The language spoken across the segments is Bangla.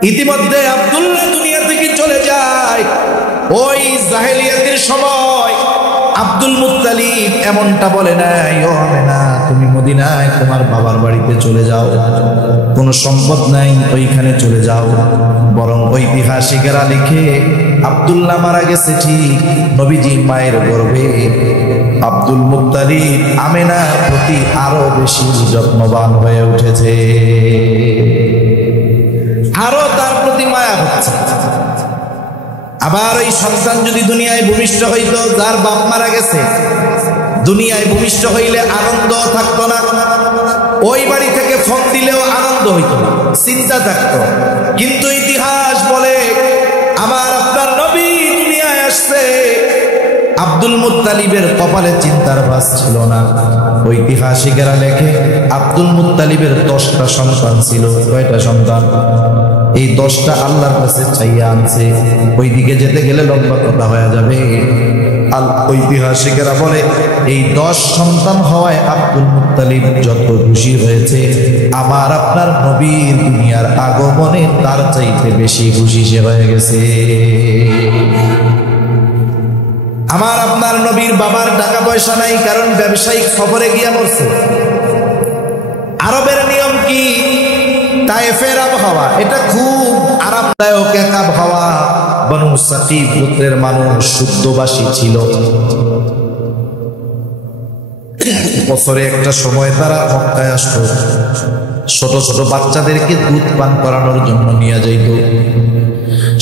ইতিমধ্যে আব্দুল্লাহ দুনিয়া থেকে চলে যায়। ওই জাহেলিয়াতের সময় আব্দুল মুত্তালিব এমনটা বলে নাই, ও আমেনা তুমি মদিনায় তোমার বাবার বাড়িতে চলে যাও, কোনো সম্পদ নাই ওইখানে চলে যাও। বরং ঐতিহাসিকেরা লিখে আব্দুল্লাহ মারা গেছে ঠিক, নবীজির মায়ের গর্ভে আব্দুল মুত্তালিব আমেনার প্রতি আরো বেশি যত্নবান হয়ে উঠেছে, আরো তার প্রতি মায়া হচ্ছে। আবার ওই সন্তান যদি দুনিয়ায় ভূমিষ্ঠ হইত, যার বাপ মারা গেছে, দুনিয়ায় ভূমিষ্ঠ হইলে আনন্দ থাকতো না, ওই বাড়ি থেকে ফোন দিলেও আনন্দ হইত না, চিন্তা থাকতো। কিন্তু ইতিহাস বলে আমার আপনার নবী দুনিয়ায় আসছে, আব্দুল মুত্তালিবের কপালে চিন্তার ভাঁজ ছিল না। ঐতিহাসিকেরা লেখে আব্দুল মুত্তালিবের 10টা সন্তান ছিল। কয়টা সন্তান? এই 10টা আল্লাহর কাছে চাইয়া আনছে। ওইদিকে যেতে গেলে লম্বা কথা হয়ে যাবে। ঐতিহাসিকেরা বলে এই 10 সন্তান হওয়ায় আব্দুল মুত্তালিব যত খুশি হয়েছে, আমার আপনার নবীর দুনিয়ার আগমনে তার চাইতে বেশি খুশি সে হয়ে গেছে। আমার আপনার নবীর বাবার টাকা পয়সা নাই, কারণ ব্যবসায়িক সফরে গিয়া মরছে। আরবের নিয়ম কি? তায়েফের আবহাওয়া এটা খুব আরামদায়ক এক আবহাওয়া। বনু সাকিব গোত্রের মানুষ শুদ্ধবাসী ছিল। বছরে একটা সময় তারা মক্কায় আসতো, ছোট ছোট বাচ্চাদেরকে দুধ পান করানোর জন্য নিয়ে যাইত।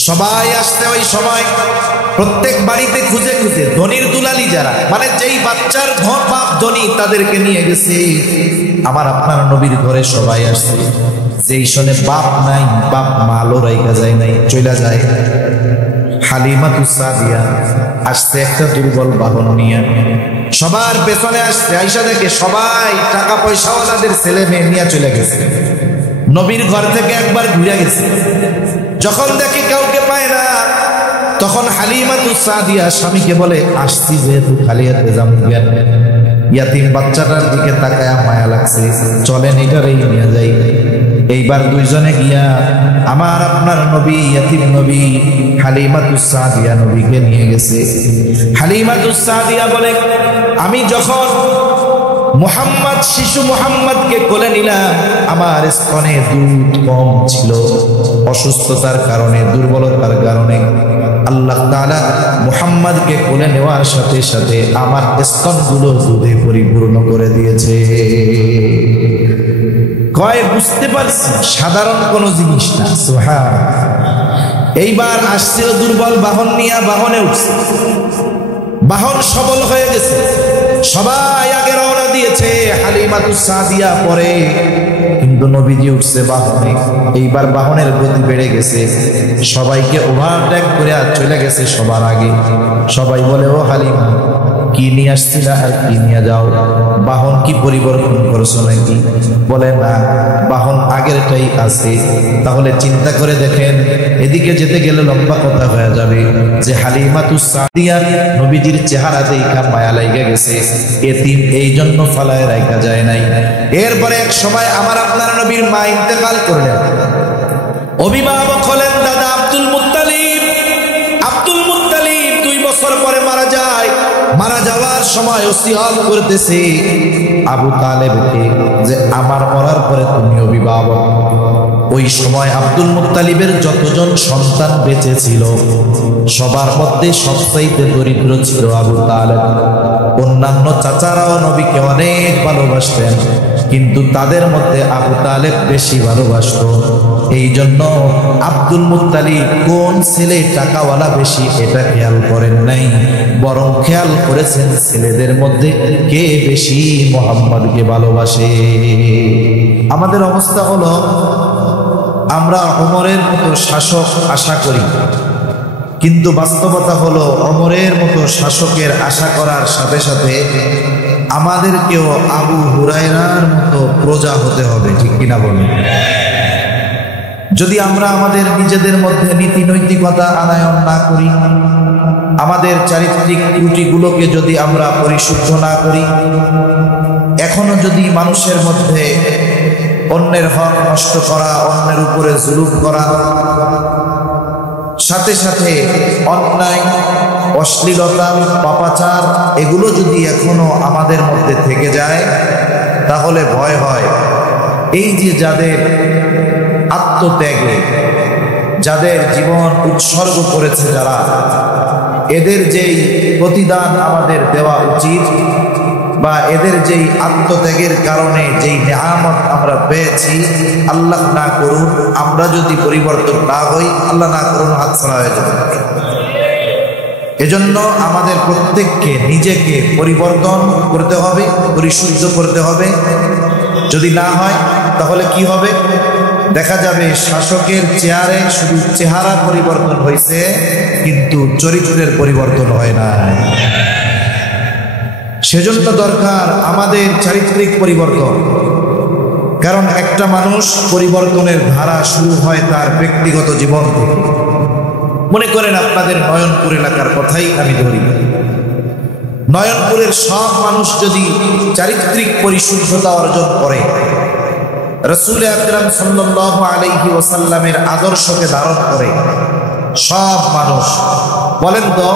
সবাই আসতে ওই সময় প্রত্যেক বাড়িতে খুঁজে খুঁজে ধনির দুলালি যারা, মানে যেই বাচ্চার ধন বাপ ধনী, তাদেরকে নিয়ে গেছে। আমার আপনার নবীর ঘরে সবাই আসছে, যেই শোনে বাপ নাই, বাপ মালও রাইকা যায় নাই, চলে যায়। হালিমাতুস সাদিয়া আসছে একটা দুর্বল বাহন নিয়ে, সবার পেছনে আসছে। আইসা দেখে সবাই টাকা পয়সাওয়ালাদের ছেলে মেয়ে নিয়ে চলে গেছে। নবীর ঘর থেকে একবার ঘুরে গেছে, যখন দেখে কাউকে পায় না, তখন হালিমাতুস সাদিয়া স্বামীকে বলে, আসছি যেহেতু খালি হাতে যাবো, ইয়াতিম বাচ্চাটার দিকে তাকায়া মায়া লাগছে, চলেন এটারেই নিয়ে যাই। এইবার দুইজনে গিয়া আমার আপনার নবী, ইয়াতিম নবী হালিমাতুস সাদিয়া নবীকে নিয়ে গেছে। হালিমাতুস সাদিয়া বলে, আমি যখন মুহাম্মদ, শিশু মুহাম্মদকে কোলে নিলাম, আমার স্তনে দুধ কম ছিল। অসুস্থতার কারণে, দুর্বলতার কারণে আল্লাহ তাআলা মুহাম্মদকে কোলে নেওয়ার সাথে সাথে আমার স্তনগুলো দুধে পরিপূর্ণ করে দিয়েছে। কয় বুঝতে পারছি সাধারণ কোনো জিনিস না। সুবহানাল্লাহ। এইবার আসছিল দুর্বল বাহন নিয়ে, বাহনে উঠছে, বাহন সবল হয়ে গেছে, সবাই আগে রওনা দিয়েছে, হালিমাতুস সাদিয়া পরে, কিন্তু নবীজি উঠছে বাহনে। এইবার বাহনের গতি বেড়ে গেছে, সবাইকে ওভারটেক করে চলে গেছে সবার আগে। সবাই বলে, ও হালিমা কি নিয়ে আসছিল আর কি নিয়ে যাও, বাহন কি পরিবর্তন করছো নাকি? বলে না, বাহন আগেরটাই আছে। তাহলে চিন্তা করে দেখেন, এদিকে যেতে গেলে লম্বা কথা হয়ে যাবে যে হালিমাতুস সাদিয়া নবীজির চেহারা দেখা মায়া লাগা গেছে, এতিম এই জন্য ফালায় রাখা যায় নাই। এরপরে এক সময় আমার আপনার নবীর মা ইন্তেকাল করলেন, অভিভাবক হলেন দাদা আব্দুল মুত্তালিব। আব্দুল মুত্তালিব 2 বছর পরে মারা যায়। মারা যাওয়ার সময় ওসিয়ত করতেছে আবু তালেবকে যে আমার মরার পরে তুমি অভিভাবক। ওই সময় আব্দুল মুত্তালিবের যতজন সন্তান বেঁচে ছিল, সবার মধ্যে সবচাইতে দরিদ্র ছিল আবু তালেব। অন্যান্য চাচারাও নবীকে অনেক ভালোবাসতেন, কিন্তু তাদের মধ্যে আবু তালেব বেশি ভালোবাসত। এই জন্য আব্দুল মুত্তালিব কোন ছেলে টাকাওয়ালা বেশি এটা খেয়াল করেন নাই, বরং খেয়াল করেছেন ছেলেদের মধ্যে কে বেশি মুহাম্মদকে ভালোবাসে। আমাদের অবস্থা হলো, আমরা ওমরের মতো শাসক আশা করি, কিন্তু বাস্তবতা হলো ওমরের মতো শাসকের আশা করার সাথে সাথে আমাদেরকেও আবু হুরায়রার মতো প্রজা হতে হবে, ঠিক কিনা বলুন? যদি আমরা আমাদের নিজেদের মধ্যে নীতি নৈতিকতা আনায়ন না করি, আমাদের চারিত্রিক ত্রুটিগুলোকে যদি আমরা পরিশুদ্ধ না করি, এখনো যদি মানুষের মধ্যে অন্যের হক নষ্ট করা, অন্যের উপরে জুলুম করা, সাথে সাথে অন্যায়, অশ্লীলতা, পাপাচার এগুলো যদি এখনো আমাদের মধ্যে থেকে যায় তাহলে ভয় হয় এই যে যাদের আত্মত্যাগে, যাদের জীবন উৎসর্গ করেছে যারা, এদের যেই প্রতিদান আমাদের দেওয়া উচিত বা এদের যেই আত্মত্যাগের কারণে যেই নিয়ামত আমরা পেয়েছি, আল্লাহ না করুন আমরা যদি পরিবর্তন না হই, আল্লাহ না করুন হাতছাড়া হয়ে যাবে। এজন্য আমাদের প্রত্যেককে নিজেকে পরিবর্তন করতে হবে, পরিশুদ্ধ করতে হবে। যদি না হয় তাহলে কি হবে? দেখা যাবে শাসকের চেয়ারে শুধু চেহারা পরিবর্তন হয়েছে কিন্তু চরিত্রের পরিবর্তন হয় না। সেজন্য দরকার আমাদের চারিত্রিক পরিবর্তন। কারণ একটা মানুষ পরিবর্তনের ধারা শুরু হয় তার ব্যক্তিগত জীবন থেকে। মনে করেন আপনাদের নয়নপুর এলাকার কথাই আমি ধরি, নয়নপুরের সব মানুষ যদি চারিত্রিক পরিশুদ্ধতা অর্জন করে, রাসূল আকরাম সাল্লাল্লাহু আলাইহি ওয়াসাল্লামের আদর্শকে ধারণ করে, সব মানুষ বলেন তো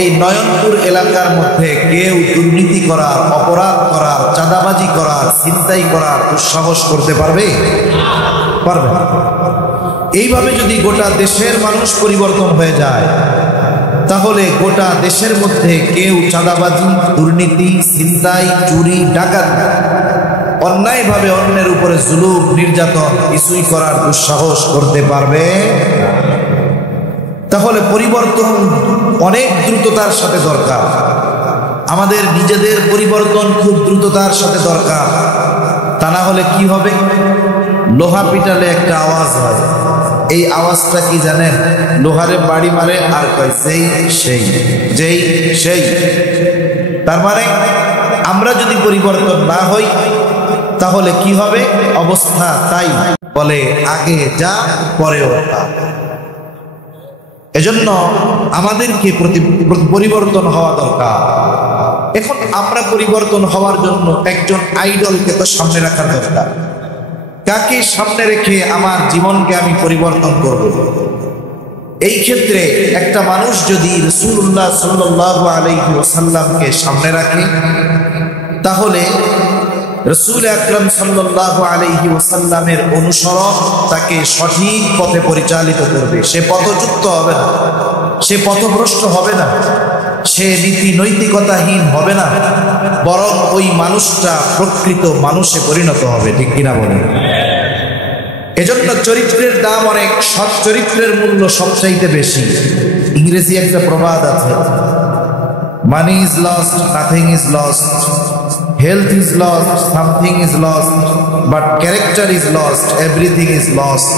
এই নয়নপুর এলাকার মধ্যে কেউ দুর্নীতি করার, অপরাধ করার, চাঁদাবাজি করার, ছিনতাই করার দুঃসাহস করতে পারবে? পারবে না। এইভাবে যদি গোটা দেশের মানুষ পরিবর্তন হয়ে যায় তাহলে গোটা দেশের মধ্যে কেউ চাঁদাবাজি, দুর্নীতি, ছিনতাই, চুরি, ডাকাতি, অন্যায়ভাবে অন্যের উপরে জুলুম, নির্যাতন কিছুই করার দুঃসাহস করতে পারবে? তাহলে পরিবর্তন অনেক দ্রুততার সাথে দরকার। আমাদের নিজেদের পরিবর্তন খুব দ্রুততার সাথে দরকার। তা না হলে কি হবে? লোহা পিটালে একটা আওয়াজ হয়, এই আওয়াজটা কি জানেন? লোহারে বাড়ি মারে আর কয় সেই সেই, যেই সেই। তার মানে আমরা যদি পরিবর্তন না হই তাহলে কি হবে? অবস্থা তাই, বলে আগে যা পরেও তা। এজন্য আমাদেরকে পরিবর্তন হওয়া দরকার। এখন আমরা পরিবর্তন হওয়ার জন্য একজন আইডলকে তো সামনে রাখার দরকার। কাকে সামনে রেখে আমার জীবনকে আমি পরিবর্তন করব? এই ক্ষেত্রে একটা মানুষ যদি রাসূলুল্লাহ সাল্লাল্লাহু আলাইহি ওয়াসাল্লামকে সামনে রাখে তাহলে রাসূল আকরাম সাল্লাল্লাহু আলাইহি ওয়াসাল্লামের অনুসরণ তাকে সঠিক পথে পরিচালিত করবে। সে পথচ্যুত হবে না, সে পথভ্রষ্ট হবে না, সে নীতি নৈতিকতাহীন হবে না, বরং ওই মানুষটা প্রকৃত মানুষে পরিণত হবে। ঠিক কিনা বলেন? এজন্য চরিত্রের দাম অনেক, সৎ চরিত্রের মূল্য সবচাইতে বেশি। ইংরেজি একটা প্রবাদ আছে, money is lost, nothing is lost, health is lost, something is lost, but character is lost, everything is lost.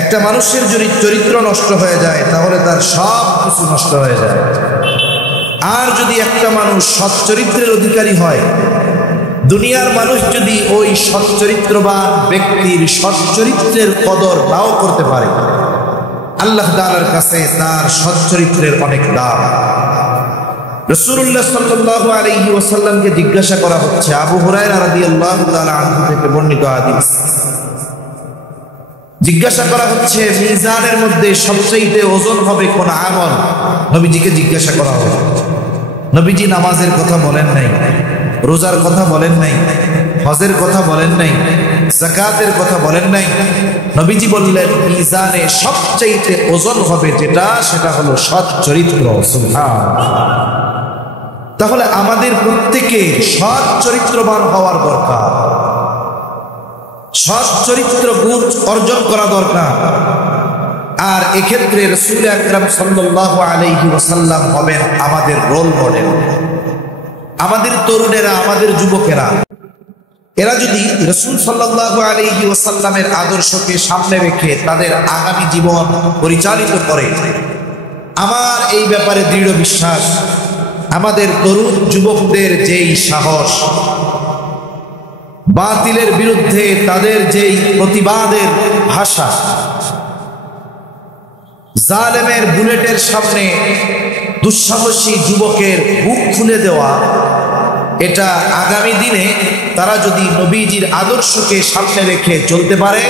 একটা মানুষের যদি চরিত্র নষ্ট হয়ে যায় তাহলে তার সব কিছু নষ্ট হয়ে যায়। আর যদি একটা মানুষ সৎ চরিত্রের অধিকারী হয়, দুনিয়ার মানুষ যদি ওই সৎ চরিত্রবান ব্যক্তির সৎ চরিত্রের কদর নাও করতে পারে, আল্লাহ তাআলার কাছে তার সৎ চরিত্রের অনেক দাম। রাসূলুল্লাহ সাল্লাল্লাহু আলাইহি ওয়াসাল্লামকে জিজ্ঞাসা করা হচ্ছে, আবু হুরায়রা রাদিয়াল্লাহু তাআলা আনহু থেকে বর্ণিত হাদিস, জিজ্ঞাসা করা হচ্ছে মিজানের মধ্যে সবচেয়ে ওজন হবে কোন আমল? নবীজিকে জিজ্ঞাসা করা হলো। নবীজি নামাজের কথা বলেন নাই, রোজার কথা বলেন নাই, হজের কথা বলেন নাই, যাকাতের কথা বলেন নাই। নবীজি বললেন মিজানে সবচেয়ে ওজন হবে যেটা, সেটা হলো সৎ চরিত্র। সুবহানাল্লাহ। তাহলে আমাদের প্রত্যেকে সৎ চরিত্রবান হওয়ার দরকার, সৎ চরিত্র গুণ অর্জন করা দরকার। আর এক্ষেত্রে রাসূল আকরাম সাল্লাল্লাহু আলাইহি ওয়াসাল্লাম হবেন আমাদের রোল মডেল। আমাদের তরুণেরা, আমাদের যুবকেরা, এরা যদি রাসূল সাল্লাল্লাহু আলাইহি ওয়াসাল্লামের আদর্শকে সামনে রেখে তাদের আগামী জীবন পরিচালিত করে, আমার এই ব্যাপারে দৃঢ় বিশ্বাস আমাদের তরুণ যুবকদের যেই সাহস, বাতিলের বিরুদ্ধে তাদের যেই প্রতিবাদের ভাষা, জালেমের বুলেটের সামনে দুঃসাহসী যুবকের বুক খুলে দেওয়া, এটা আগামী দিনে তারা যদি নবীজির আদর্শকে সামনে রেখে চলতে পারে,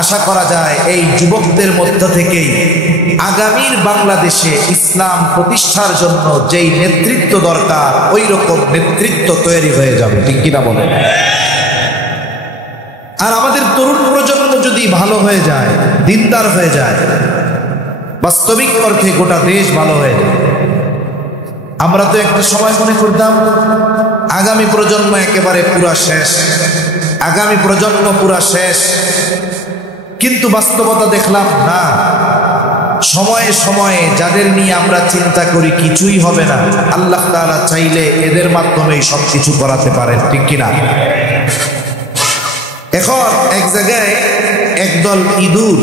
আশা করা যায় এই যুবকদের মধ্য থেকেই আগামীর বাংলাদেশে ইসলাম প্রতিষ্ঠার জন্য যেই নেতৃত্ব দরকার ওই রকম নেতৃত্ব তৈরি হয়ে যাবে। ঠিক কিনা বলেন? আর আমাদের তরুণ প্রজন্ম যদি ভালো হয়ে যায়, দিনদার হয়ে যায়, বাস্তবিক অর্থে গোটা দেশ ভালো হয়ে যায়। আমরা তো একটা সময় মনে করতাম আগামী প্রজন্ম একেবারে পুরা শেষ, আগামী প্রজন্ম পুরা শেষ, কিন্তু বাস্তবতা দেখলাম না। সময়ে সময়ে যাদের নিয়ে আমরা চিন্তা করি কিছুই হবে না, আল্লাহ তাআলা চাইলে এদের মাধ্যমেই সবকিছু করাতে পারেন। ঠিক কিনা? এখন এক জায়গায় একদল ইঁদুর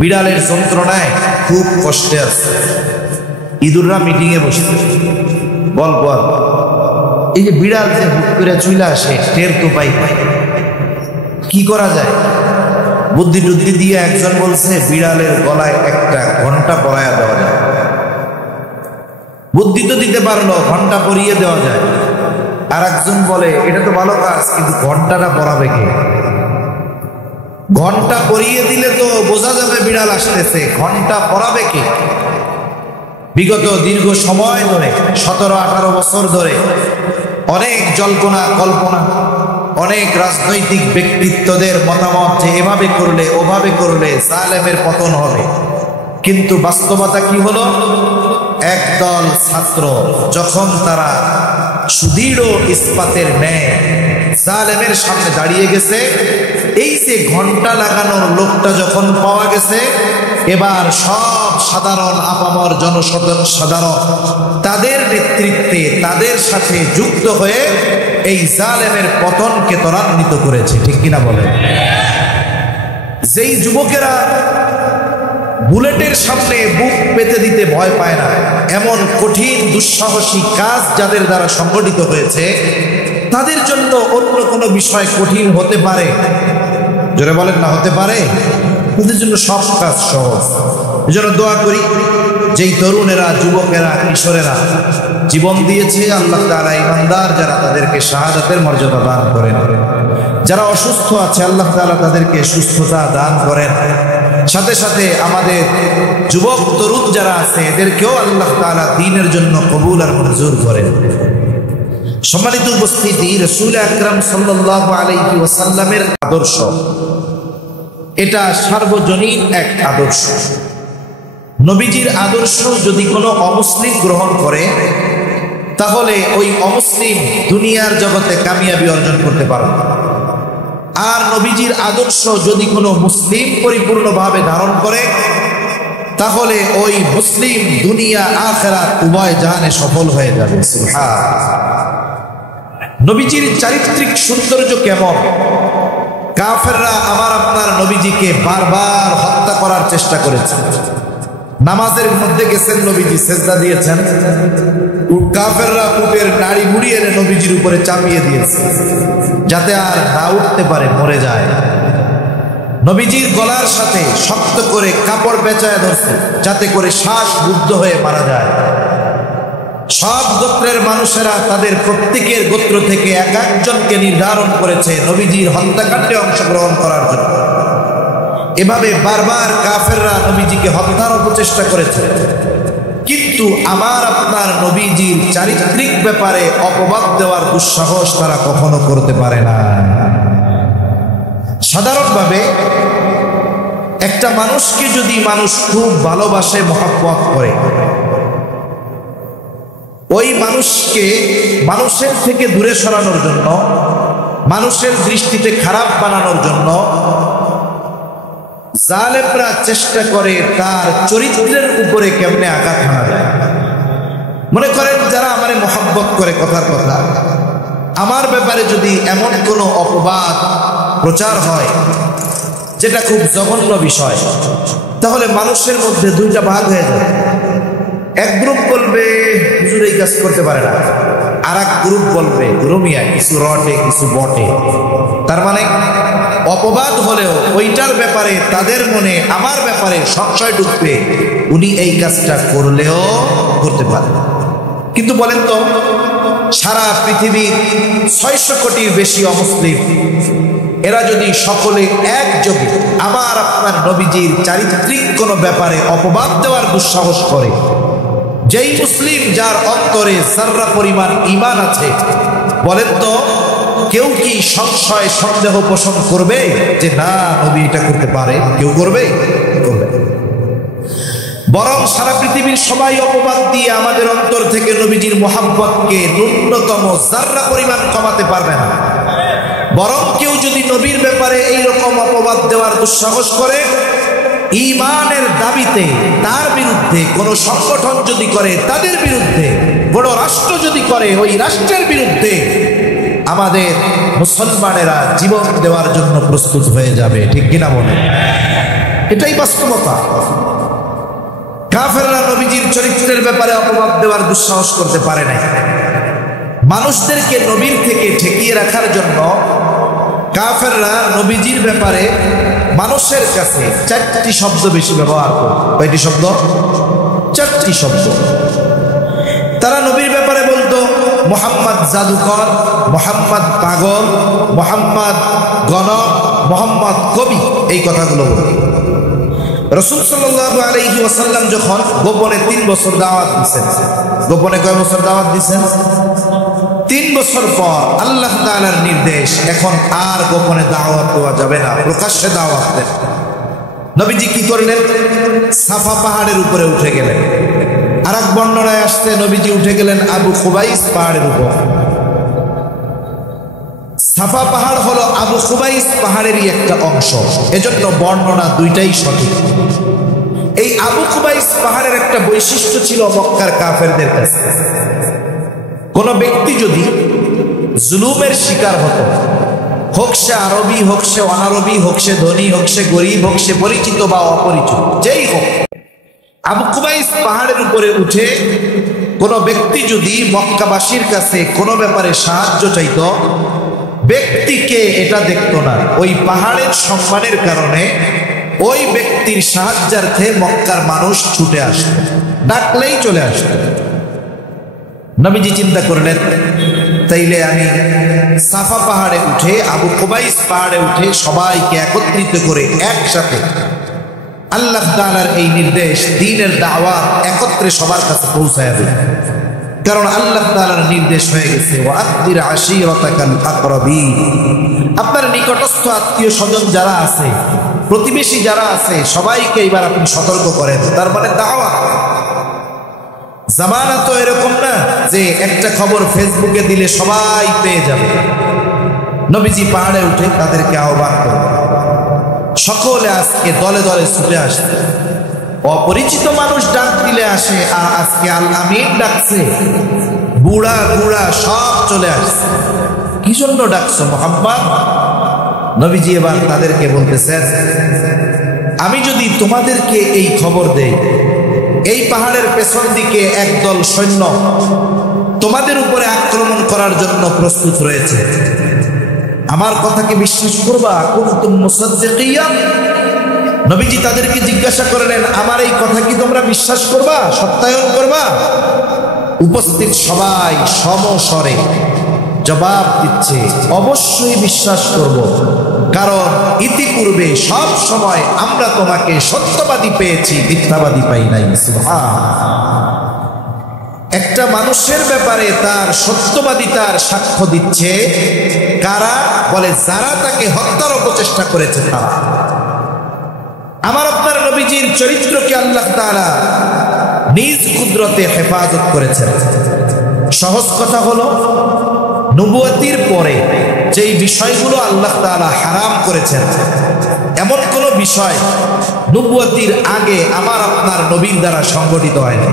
বিড়ালের যন্ত্রণায় খুব কষ্টে আছে। ইঁদুররা মিটিং এ বসে বল এই যে বিড়াল যে হুট করে চলে আসে, টের তো পাই, কি করা যায়? বুদ্ধি টুদ্ধি দিয়ে একজন বলছে বিড়ালের গলায় একটা ঘন্টা পরায়া দেওয়া যায়। বুদ্ধি তো দিতে পারলো, ঘন্টা পরিয়ে দেওয়া যায়। আর একজন বলে এটা তো ভালো কাজ, কিন্তু ঘন্টাটা পরাবে কে? ঘন্টা পরিয়ে দিলে তো বোঝা যাবে বিড়াল আসতেছে, ঘন্টা পরাবে কে? বিগত দীর্ঘ সময় ধরে 17-18 বছর ধরে অনেক জল্পনা কল্পনা, অনেক রাজনৈতিক ব্যক্তিত্বদের মতামত যে এভাবে করলে ওভাবে করলে জালেমের পতন হবে, কিন্তু বাস্তবতা কি হলো? একদল ছাত্র যখন তারা সুদৃঢ় ইস্পাতের ন্যায় জালেমের সামনে দাঁড়িয়ে গেছে, এই যে ঘন্টা লাগানোর লোকটা যখন পাওয়া গেছে, এবার সব সাধারণ আপামর জনসাধারণ তাদের নেতৃত্বে তাদের সাথে যুক্ত হয়ে এই জালেমের পতনকে ত্বরান্বিত করেছে। ঠিক কিনা বলেন? যেই যুবকেরা বুলেটের সামনে বুক পেতে দিতে ভয় পায় না, এমন কঠিন দুঃসাহসী কাজ যাদের দ্বারা সংগঠিত হয়েছে, তাদের জন্য অন্য কোনো বিষয় কঠিন হতে পারে? জোরে বলেন না, হতে পারে? ওদের জন্য সব কাজ সহজ। এজন্য দোয়া করি, যেই তরুণেরা, যুবকেরা, কিশোরেরা জীবন দিয়েছে, আল্লাহ তাআলা ইমানদার যারা তাদেরকে শাহাদাতের মর্যাদা দান করেন। যারা অসুস্থ আছে আল্লাহ তাআলা তাদেরকে সুস্থতা দান করেন। সাথে সাথে আমাদের যুবক তরুণ যারা আছে এদেরকেও আল্লাহ তাআলা দ্বীনের জন্য কবুল আর মঞ্জুর করেন। সম্মানিত উপস্থিতি, রাসূল আকরাম সাল্লাল্লাহু আলাইহি ওয়াসাল্লামের আদর্শ এটা সার্বজনীন এক আদর্শ। নবীজির আদর্শ যদি কোনো অমুসলিম গ্রহণ করে, তাহলে ওই অমুসলিম দুনিয়ার জগতে কামিয়াবি অর্জন করতে পারবে। আর নবীজির আদর্শ যদি কোনো মুসলিম পরিপূর্ণভাবে ধারণ করে, তাহলে ওই মুসলিম দুনিয়া আখিরাত উভয় জাহানে সফল হয়ে যাবে। সুবহানাল্লাহ। নবীজির চারিত্রিক সৌন্দর্য কেমন? কাফেররা আমার আপনার নবীজিকে বারবার হত্যা করার চেষ্টা করেছে। নামাজের মধ্যে গেছেন, নবীজি সেজদা দিয়েছেন, কাফেররা উটের নাড়ি মুড়ি এনে নবীজির উপরে চাপিয়ে দিয়েছে যাতে আর না উঠতে পারে, মরে যায়। নবীজির গলার সাথে শক্ত করে কাপড় পেঁচায় ধরছে যাতে করে শ্বাস রুদ্ধ হয়ে মারা যায়। সব গোত্রের মানুষেরা তাদের প্রত্যেকের গোত্র থেকে এক একজনকে নির্ধারণ করেছে নবীজির হত্যাকাণ্ডে অংশগ্রহণ করার জন্য। এভাবে বারবার কাফেররা নবীজিকে হত্যার অপচেষ্টা করেছে, কিন্তু আমার আপনার নবীজির চারিত্রিক ব্যাপারে অপবাদ দেওয়ার দুঃসাহস তারা কখনো করতে পারে না। সাধারণভাবে একটা মানুষকে যদি মানুষ খুব ভালোবাসে, মহব্বত করে, ওই মানুষকে মানুষের থেকে দূরে সরানোর জন্য, মানুষের দৃষ্টিতে খারাপ বানানোর জন্য জালেমরা চেষ্টা করে তার চরিত্রের উপরে কেমনে আঘাত হানা যায়। মনে করেন যারা আমারে মহব্বত করে, কথার কথা, আমার ব্যাপারে যদি এমন কোনো অপবাদ প্রচার হয় যেটা খুব জঘন্য বিষয়, তাহলে মানুষের মধ্যে দুইটা ভাগ হয়ে যায়। এক গ্রুপ বলবে হুজুর এই কাজ করতে পারে না, আর এক গ্রুপ বলবে রুমিয়া কিছু রটে কিছু বটে। তার মানে অপবাদ হলেও ওইটার ব্যাপারে তাদের মনে আমার ব্যাপারে সংশয় ঢুকবে, উনি এই কাজটা করলেও করতে পারে। কিন্তু বলেন তো, সারা পৃথিবীর 600 কোটির বেশি অমুসলিম, এরা যদি সকলে একযোগে আমার আপনার নবীজির চারিত্রিক কোনো ব্যাপারে অপবাদ দেওয়ার দুঃসাহস করে, যেই মুসলিম যার অন্তরে যাররা পরিমাণ ঈমান আছে, বলেন তো কেউ কি সংশয় সন্দেহ পোষণ করবে যে না নবী এটা করতে পারে? কেউ করবে? করবে। বরং সারা পৃথিবীর সবাই অপবাদ দিয়ে আমাদের অন্তর থেকে নবীজির মোহাব্বতকে ন্যূনতম যাররা পরিমাণ কমাতে পারবে না। বরং কেউ যদি নবীর ব্যাপারে এইরকম অপবাদ দেওয়ার দুঃসাহস করে, ঈমানের দাবিতে তার বিরুদ্ধে কোন সংগঠন যদি করে, তাদের বিরুদ্ধে কোন রাষ্ট্র যদি করে, ওই রাষ্ট্রের বিরুদ্ধে আমাদের মুসলমানেরা জীবন দেওয়ার জন্য প্রস্তুত হয়ে যাবে। ঠিক কিনা বলেন? এটাই বাস্তবতা। কাফেররা নবীজির চরিত্রের ব্যাপারে অপবাদ দেওয়ার দুঃসাহস করতে পারে নাই। মানুষদেরকে নবীর থেকে ঠেকিয়ে রাখার জন্য কাফেররা নবীজির ব্যাপারে মানুষের কাছে 4টি শব্দ বেশি ব্যবহার করে। কয়টি শব্দ? 4টি শব্দ। তারা নবীর ব্যাপারে বলতো মুহাম্মদ জাদুকর, মুহাম্মদ পাগল, মুহাম্মদ গণক, মুহাম্মদ কবি, এই কথাগুলো বলতো। রাসূল সাল্লাল্লাহু আলাইহি ওয়াসাল্লাম যখন গোপনে 3 বছর দাওয়াত দিয়েছেন, গোপনে কয় বছর দাওয়াত দিয়েছেন? 3 বছর পর আল্লাহ তাআলার নির্দেশ, এখন আর গোপনে দাওয়াত দেওয়া যাবে না, প্রকাশ্যে দাওয়াত দেন। নবীজি কি করলেন? সাফা পাহাড়ের উপরে উঠে গেলেন। আর এক বর্ণনায় আসছে নবীজি উঠে গেলেন আবু খুবাইস পাহাড়ের উপর। সাফা পাহাড় হলো আবু খুবাইস পাহাড়েরই একটা অংশ, এজন্য বর্ণনা দুইটাই সঠিক। এই আবু খুবাইস পাহাড়ের একটা বৈশিষ্ট্য ছিল মক্কার কাফেরদের কাছে। কোন ব্যক্তি যদি জুলুমের শিকার হতো, হোক সে আরবি, হোক সে অনারবি, হোক সে ধনী, হোক সে গরিব, হোক সে পরিচিত বা অপরিচিত, যেই হোক, আবু খুবাইস পাহাড়ের উপরে উঠে কোন ব্যক্তি যদি মক্কাবাসীর কাছে কোনো ব্যাপারে সাহায্য চাইত, ব্যক্তিকে এটা দেখতো না। ওই পাহাড়ের সম্মানের কারণে ওই ব্যক্তির সাহায্যার্থে মক্কার মানুষ ছুটে আসত, ডাকলেই চলে আসত। নবীজি চিন্তা করলেন, তাইলে আমি সাফা পাহাড়ে উঠে, আবু খুবাইস পাহাড়ে উঠে সবাইকে একত্রিত করে একসাথে আল্লাহ তাআলার এই নির্দেশ, দ্বীনের দাওয়াত একত্রে সবার কাছে পৌঁছায় দেব। কারণ আল্লাহ তাআলার নির্দেশ হয়ে গেছে, ওয়াআযির আশীরাতাকাল আকরাবিন, আপনার নিকটস্থ আত্মীয় স্বজন যারা আছে, প্রতিবেশী যারা আছে, সবাইকে এবার আপনি সতর্ক করেন। তার মানে দাওয়াত। জামানা তো এরকম না যে একটা খবর ফেসবুকে দিলে সবাই পেয়ে যাবে। নবীজি পাহাড়ে উঠে তাদেরকে আহ্বান করলেন, সকলে আজকে দলে দলে ছুটে আসে। অপরিচিত মানুষ ডাক দিলে আসে, আর আজকে আল্লাহ আমিন ডাকছে, বুড়া বুড়া সব চলে আসছে। কি জন্য ডাকছো মুহাম্মদ? নবীজি এবার তাদেরকে বলতেছেন, আমি যদি তোমাদেরকে এই খবর দেই, এই পাহাড়ের পেছন দিকে একদল সৈন্য তোমাদের উপরে আক্রমণ করার জন্য প্রস্তুত রয়েছে, আমার কথাকে বিশ্বাস করবা? কুনতুম মুসাদ্দিকিয়া? নবীজি তাদেরকে জিজ্ঞাসা করলেন, আমার এই কথা কি তোমরা বিশ্বাস করবা, সত্যায়ন করবা? উপস্থিত সবাই সমস্বরে জবাব দিচ্ছে, অবশ্যই বিশ্বাস করব, কারণ ইতিপূর্বে সব সময় আমরা তোমাকে সত্যবাদী পেয়েছি, মিথ্যাবাদী পাই নাই। একটা মানুষের ব্যাপারে তার সত্যবাদিতার সাক্ষ্য দিচ্ছে কারা? বলে যারা তাকে হত্যার অপচেষ্টা করেছে তারা। আমার আপনার নবীজির চরিত্রকে আল্লাহ তাআলা নিজ কুদরতে হেফাজত করেছেন। সহজ কথা হলো, নবুয়তির পরে যেই বিষয়গুলো আল্লাহ তাআলা হারাম করেছেন, এমন কোন বিষয় নবুয়তির আগে আমার আপনার নবীর দ্বারা সংগঠিত হয়নি।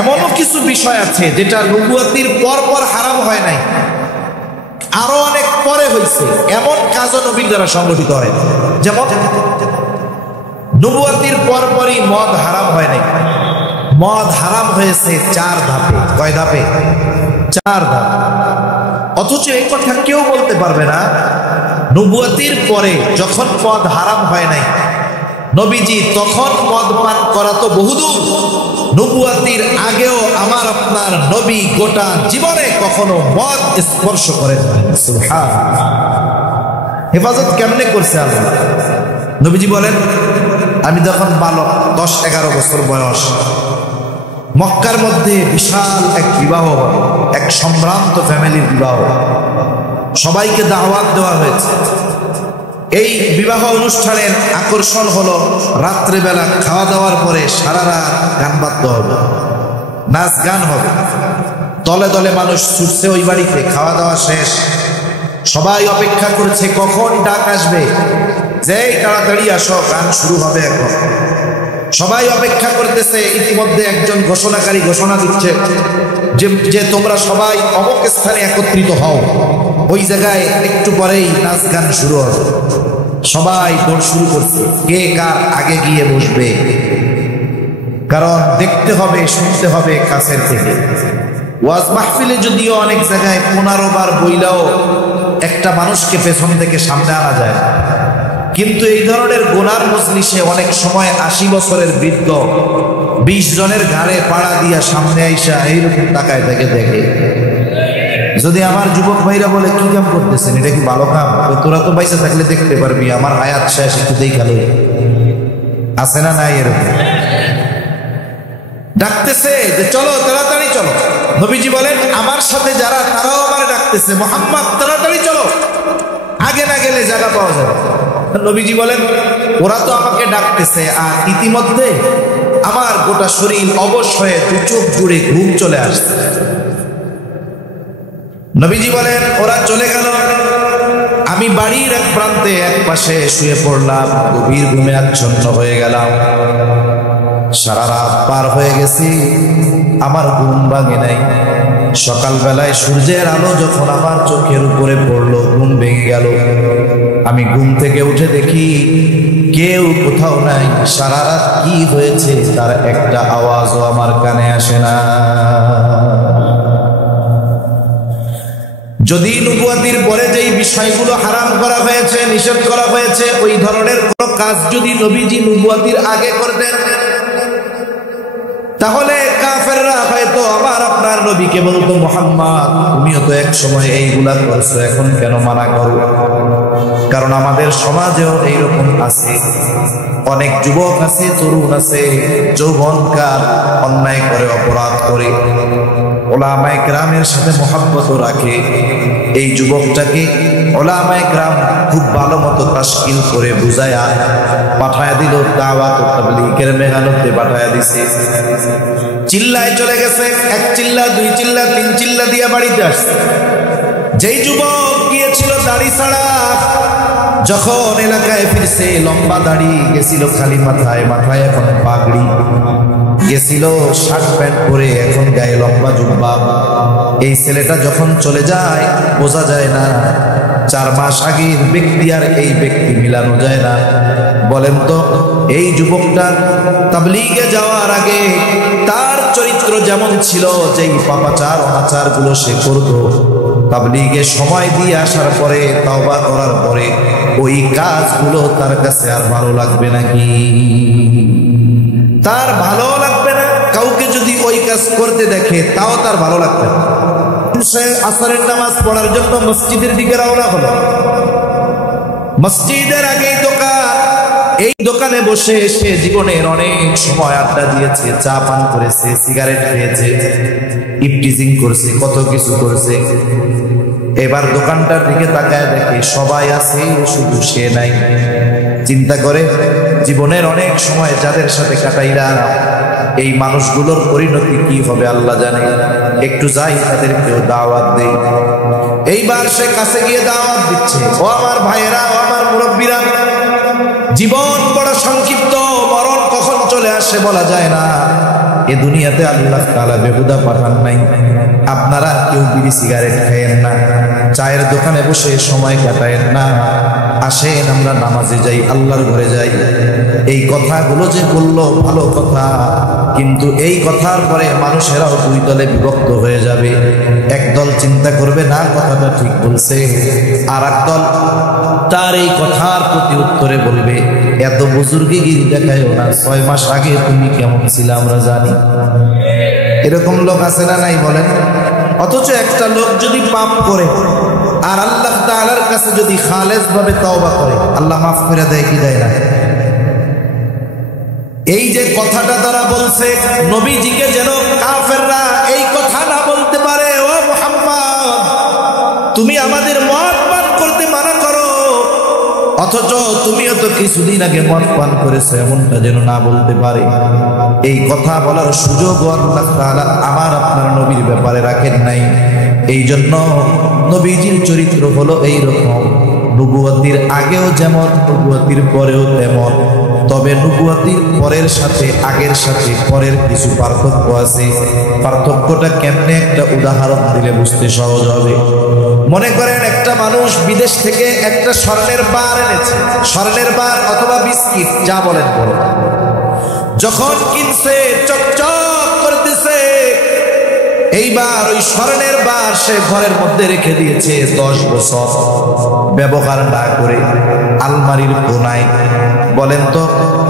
এমনও কিছু বিষয় আছে যেটা নবুয়তির পর পর হারাম হয় নাই, আরো অনেক পরে হয়েছে, এমন কাজও নবীর দ্বারা সংগঠিত হয়। যেমন নবুয়তির পর পরই মদ হারাম হয় নাই, মদ হারাম হয়েছে 4 ধাপে। কয় ধাপে? 4 ধাপ। অথচ এই কথা কেউ বলতে পারবে না নবুয়তির পরে যখন মদ হারাম হয় নাই, নবীজি তখন মদ পান করা তো বহুদূর, নবুয়াতির আগেও আমার আপনার নবী গোটা জীবনে কখনো মদ স্পর্শ করেন না। সুবহানাল্লাহ। হেফাজত কেমনে করছে আল্লাহ? নবীজি বলেন, আমি যখন বালক 10-11 বছর বয়স, মক্কার মধ্যে বিশাল এক বিবাহ, এক সম্ভ্রান্ত ফ্যামিলির বিবাহ, সবাইকে দাওয়াত দেওয়া হয়েছে। এই বিবাহ অনুষ্ঠানের আকর্ষণ হলো রাত্রেবেলা খাওয়া দাওয়ার পরে সারা রাত গান বাদ্য হবে, নাচ গান হবে, দলে দলে মানুষ ছুটছে ওই বাড়িতে। খাওয়া দাওয়া শেষ, সবাই অপেক্ষা করছে কখন ডাক আসবে, যেই তাড়াতাড়ি আসো, গান শুরু হবে এখন। সবাই অপেক্ষা করতেছে। ইতিমধ্যে একজন ঘোষণাকারী ঘোষণা দিচ্ছে যে তোমরা সবাই অমুক স্থানে একত্রিত হও, ওই জায়গায় একটু পরেই নাচ গান শুরু হবে। সবাই দৌড় শুরু করছে, কে কার আগে গিয়ে বসবে, কারণ দেখতে হবে, শুনতে হবে কাছের থেকে। ওয়াজ মাহফিলে যদিও অনেক জায়গায় 15 বার বইলাও একটা মানুষকে পেছন থেকে সামনে আনা যায়, কিন্তু এই ধরনের গুনার মজলিসে অনেক সময় 80 বছরের বৃদ্ধ 20 জনের ঘাড়ে পাড়া দিয়া সামনে আইসা এইরকম তাকায় থেকে দেখে। যদি আমার যুবক ভাইরা বলে কি কাম করতেছেন, এটা কি ভালো কাম? তোরা তো বাইসা থাকলে দেখতে পারবি, আমার হায়াত শেষ, একটু দেখালো। আছে না নাই এরকম? ডাকতেছে যে চলো তাড়াতাড়ি চলো। নবীজি বলেন, আমার সাথে যারা তারাও আমার ডাকতেছে, মুহাম্মদ তাড়াতাড়ি চলো, আগে না গেলে জায়গা পাওয়া যাবে। নবীজি বলেন, ওরা তো আমাকে ডাকতেছে, আর ইতিমধ্যে আমার গোটা শরীর অবশ হয়ে 2 চোখ জুড়ে ঘুম চলে আসছে। নবীজি বলেন, ওরা চলে গেল, আমি বাড়ির এক প্রান্তে এক পাশে শুয়ে পড়লাম, গভীর ঘুমে আচ্ছন্ন হয়ে গেলাম। সারা রাত পার হয়ে গেছি, আমার ঘুম ভাঙে নাই। সকালবেলায় সূর্যের আলো যখন আমার চোখের উপরে পড়লো, ঘুম ভেঙে গেল। আমি ঘুম থেকে উঠে দেখি কেউ কোথাও নাই। সারা রাত কি হয়েছে তার একটা আওয়াজও আমার কানে আসে না। যদি নবুয়াতির পরে যেই বিষয়গুলো হারাম করা হয়েছে, নিষেধ করা হয়েছে, ওই ধরনের কোন কাজ যদি নবীজি নবুয়াতির আগে করতেন, তাহলে কাফেররা হয়তো আবার আপনার নবীকে বলতো, মুহাম্মদ তুমিও তো এক সময় এইগুলা করছো, এখন কেন মানা করো? কারণ আমাদের সমাজেও এইরকম আছে, অনেক যুবক আছে, তরুণ আছে, যৌবনকাল অন্যায় করে, অপরাধ করে, ওলামায়ে কেরামের সাথে মহব্বত রাখে। এই যুবকটাকে ওলামায়ে কেরাম খুব ভালো মতো তাশকিল করে বুঝায়া পাঠায়া দিল, দাওয়াত ও তাবলীগের মেহনতে পাঠায়া দিছে। চিল্লায় চলে গেছে, 1 চিল্লা 2 চিল্লা 3 চিল্লা দিয়ে বাড়িতে আসছে। যেই যুবক গিয়েছিল দাড়ি ছাড়া, যখন এলাকায় ফিরছে, লম্বা দাড়ি গেছিল খালি মাথায়, মাথায় এখন পাগড়ি, গেছিল শার্ট প্যান্ট পরে, এখন গায়ে লম্বা জুব্বা। এই ছেলেটা যখন চলে যায় বোঝা যায় না 4 মাস আগের ব্যক্তি আর এই ব্যক্তি মিলানো যায় না। বলেন তো, এই যুবকটা তাবলীগে যাওয়ার আগে তার চরিত্র যেমন ছিল, যেই পাপাচার অনাচার গুলো সে করত, তাবলীগে সময় দিয়ে আসার পরে, তওবা করার পরে ওই কাজগুলো তার কাছে আর ভালো লাগবে নাকি? তার ভালো লাগবে না। কাউকে যদি ওই কাজ করতে দেখে তাও তার ভালো লাগবে না। সে আসরের নামাজ পড়ার জন্য মসজিদের দিকে রওনা হলো। মসজিদের আগেই দোকান, এই দোকানে বসে সে জীবনের অনেক সময় আড্ডা দিয়েছে, চা পান করেছে, সিগারেট খেয়েছে, ইফটিজিং করছে, কত কিছু করছে। এবার দোকানটার দিকে তাকায় দেখে সবাই আছে, শুধু সে নাই। চিন্তা করে জীবনের অনেক সময় যাদের সাথে কাটাইলাম, এই মানুষগুলোর পরিণতি কি হবে আল্লাহ জানে। একটু যাই তাদেরকেও দাওয়াত দেই। এইবার সে কাছে গিয়ে দাওয়াত দিচ্ছে, ও আমার ভাইয়েরা, ও আমার মুরব্বীরা, জীবন বড় সংক্ষিপ্ত, মরণ কখন চলে আসে বলা যায় না। এ দুনিয়াতে আল্লাহ তাআলা বেহুদা পাঠান নাই। আপনারা কেউ বিড়ি সিগারেট খায়েন না, চায়ের দোকানে বসে সময় কাটায়েন না, আসেন আমরা নামাজে যাই, আল্লাহর ঘরে যাই। এই কথাগুলো যে বললো ভালো কথা, কিন্তু এই কথার পরে মানুষেরাও দুই দলে বিভক্ত হয়ে যাবে। একদল চিন্তা করবে না কথাটা ঠিক বলছে, আর একদল তার এই কথার প্রতি উত্তরে বলবে এত বুজুর্গিগিরি দেখায়ও না, 6 মাস আগে তুমি কেমন ছিলে আমরা জানি। এরকম লোক আছে না নাই বলেন? অথচ একটা লোক যদি পাপ করে আর আল্লাহ তাআলার কাছে যদি খালেস ভাবে তওবা করে, আল্লাহ মাফ করে দেয় কি দেয় না? এই যে কথাটা তারা বলছে, নবীজিকে যেন কাফেররা এই কথা না বলতে পারে, ও মুহাম্মদ তুমি আমাদের মদ পান করতে মানা করো, অথচ তুমিও তো কিছুদিন আগে মদ পান করেছো, এমনটা যেন না বলতে পারে। এই কথা বলার সুযোগ আল্লাহ তাআলা আমার আপনার নবীর ব্যাপারে রাখেন নাই। এই জন্য নবীজির চরিত্র হলো এইরকম, নবুয়তির আগেও যেমন নবুয়তির পরেও তেমন। তবে নবুয়তির পরের সাথে আগের সাথে পরের কিছু পার্থক্য আছে। পার্থক্যটা কেমনে একটা উদাহরণ দিলে বুঝতে সহজ হবে। মনে করেন একটা মানুষ বিদেশ থেকে একটা স্বর্ণের বার এনেছে, স্বর্ণের বার অথবা বিস্কিট যা বলেন বলো, যখন কিনছে চকচক করতেছে, এইবার ওই স্বর্ণের বার সে ঘরের মধ্যে রেখে দিয়েছে 10 বছর ব্যবহার না করে আলমারির কোনায়। বলেন তো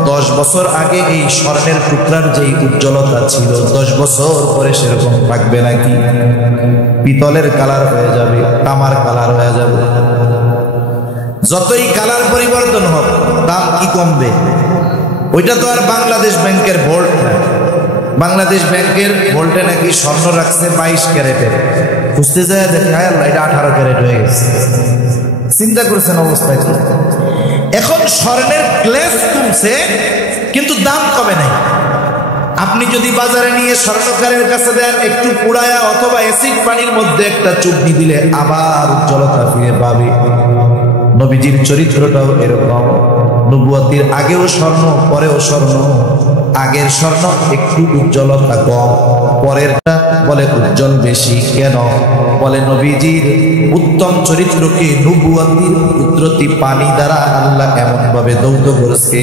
10 বছর আগে এই স্বর্ণের টুকরার যেই উজ্জ্বলতা ছিল 10 বছর পরে সেরকম থাকবে নাকি? পিতলের কালার হয়ে যাবে, তামার কালার হয়ে যাবে। যতই কালার পরিবর্তন হোক দাম কি কমবে? ওইটা তো আর বাংলাদেশ ব্যাংকের ভোল্ট না। বাংলাদেশ ব্যাংকের ভোল্টে নাকি স্বর্ণ রাখছে 22 ক্যারেটের, খুঁজতে যায় দেখে আল্লাহ এটা 18 ক্যারেট হয়ে গেছে। চিন্তা করছেন অবস্থায়? এখন স্বর্ণের গ্লেজ কমছে কিন্তু দাম কমে নাই। আপনি যদি বাজারে নিয়ে স্বর্ণকারের কাছে দেন, একটু পুড়ায়া অথবা অ্যাসিড পানির মধ্যে একটা চুবনি দিলে আবার উজ্জ্বলতা ফিরে পাবে। নবীজির চরিত্রটাও এরকম, নবুয়তির আগেও স্বর্ণ পরেও স্বর্ণ। আগের স্বর্ণ একটু উজ্জ্বলতা কম, পরেরটা বলে উজ্জ্বল বেশি। কেন? বলে নবীজির উত্তম চরিত্রকে নবুয়তির কুদরতি পানি দ্বারা আল্লাহ এমন ভাবে দৌত করেছে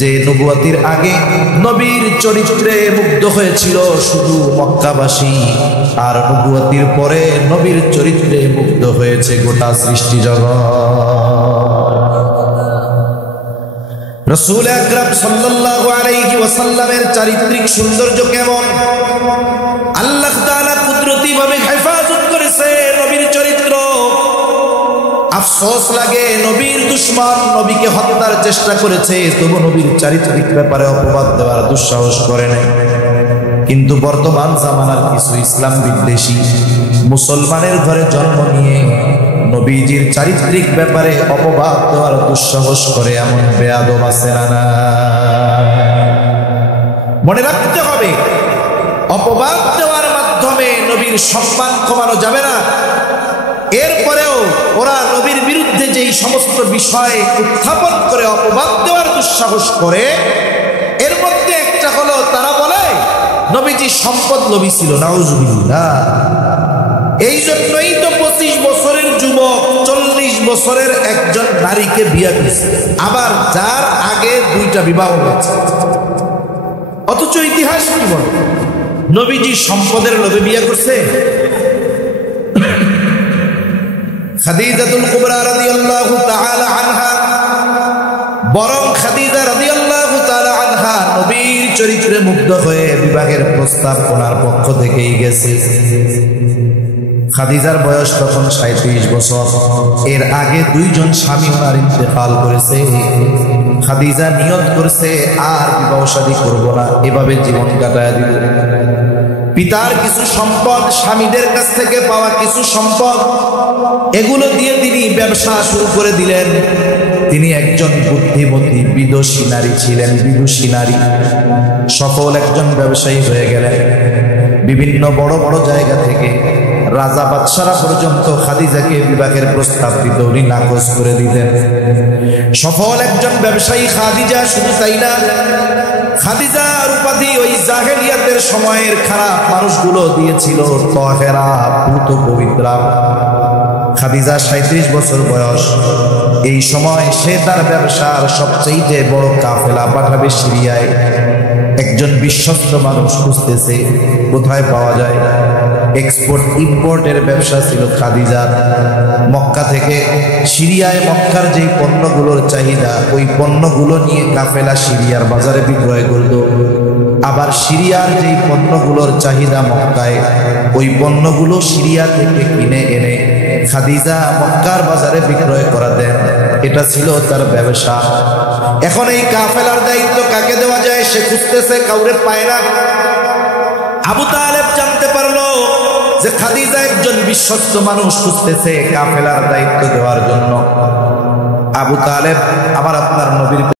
যে নবুয়তির আগে নবীর চরিত্রে মুগ্ধ হয়েছিল শুধু মক্কাবাসী, আর নবুয়তির পরে নবীর চরিত্রে মুগ্ধ হয়েছে গোটা সৃষ্টি জগৎ। রাসূল আকরাম সাল্লাল্লাহু আলাইহি ওয়াসাল্লামের চারিত্রিক সৌন্দর্য কেমন? আল্লাহ তাআলা কুদরতি ভাবে হেফাজত করেছে নবীর চরিত্র। আফসোস লাগে নবীর দুশমন নবীকে হত্যার চেষ্টা করেছে, তবু নবীর চারিত্রিক ব্যাপারে অপবাদ দেওয়ার দুঃসাহস করে নাই। কিন্তু বর্তমান জামানার কিছু ইসলাম বিদ্বেষী মুসলমানের ঘরে জন্ম নিয়ে নবীজির চারিত্রিক ব্যাপারে অপবাদ দেওয়ার দুঃসাহস করে এমন বেয়াদব আছে না? মনে রাখতে হবে, অপবাদ দেওয়ার মাধ্যমে নবীর সম্মান কমানো যাবে না। এরপরেও ওরা নবীর বিরুদ্ধে যেই সমস্ত বিষয় উত্থাপন করে অপবাদ দেওয়ার দুঃসাহস করে, এর মধ্যে একটা হলো তারা বলে নবীজি সম্পদ লোভী ছিল। নাউজুবিল্লাহ। এই জন্যই তো 25 বছরের যুবক 40 বছরের একজন নারীকে বিয়ে করেছে, আবার যার আগে 2টা বিবাহ হয়েছে। অথচ ইতিহাস কি বলে? নবীজি সম্পদের লোভে বিয়ে করছে। খাদিজাতুল কুবরা রাদিয়াল্লাহু তাআলা আনহা, বরং খাদিজা রাদিয়াল্লাহু তাআলা আনহা নবীর চরিত্রে মুগ্ধ হয়ে বিবাহের প্রস্তাব ওনার পক্ষ থেকেই গেছে। খাদিজার বয়স তখন 37 বছর। এর আগে 2 জন স্বামী ওনার ইন্তেকাল করেছে। খাদিজা নিয়ত করেছে আর বিবাহ শাদী করব না, এভাবে জীবন কাটায় দিল। পিতার কিছু সম্পদ, স্বামীদের কাছ থেকে পাওয়া কিছু সম্পদ, এগুলো দিয়ে তিনি ব্যবসা শুরু করে দিলেন। তিনি একজন বুদ্ধিমতী বিদুষী নারী ছিলেন, বিদুষী নারী, সফল একজন ব্যবসায়ী হয়ে গেলেন। বিভিন্ন বড় বড় জায়গা থেকে রাজা বাদশারা পর্যন্ত খাদিজাকে বিবাহের প্রস্তাব দিত, উনি নাকচ করে দিতেন। সফল একজন ব্যবসায়ী খাদিজা। শুধু তাই না, খাদিজার উপাধি ওই জাহেলিয়াতের সময়ের খারাপ মানুষগুলো দিয়েছিল তাহেরা, পূত পবিত্রা। খাদিজা 37 বছর বয়স। এই সময় সে তার ব্যবসার সবচেয়ে বড় কাফেলা পাঠাবে সিরিয়ায়। একজন বিশ্বস্ত মানুষ খুঁজতেছে কোথায় পাওয়া যায়। এক্সপোর্ট ইম্পোর্টের ব্যবসা ছিল খাদিজার। মক্কা থেকে সিরিয়ায় মক্কার যেই পণ্যগুলোর চাহিদা, ওই পণ্যগুলো নিয়ে কাফেলা সিরিয়ার বাজারে বিক্রয় করত। আবার সিরিয়ার যেই পণ্যগুলোর চাহিদা মক্কায়, ওই পণ্যগুলো সিরিয়া থেকে কিনে এনে খাদিজা মক্কার বাজারে বিক্রয় করা দেন। এটা ছিল তার ব্যবসা। এখন এই কাফেলার দায়িত্ব কাকে দেওয়া যায় সে খুঁজতেছে, কাউরে পায় না। আবু তালেব জানতে পারলো যে খাদিজা একজন বিশ্বস্ত মানুষ খুঁজতেছে কাফেলার দায়িত্ব দেওয়ার জন্য। আবু তালেব আমার আপনার নবীর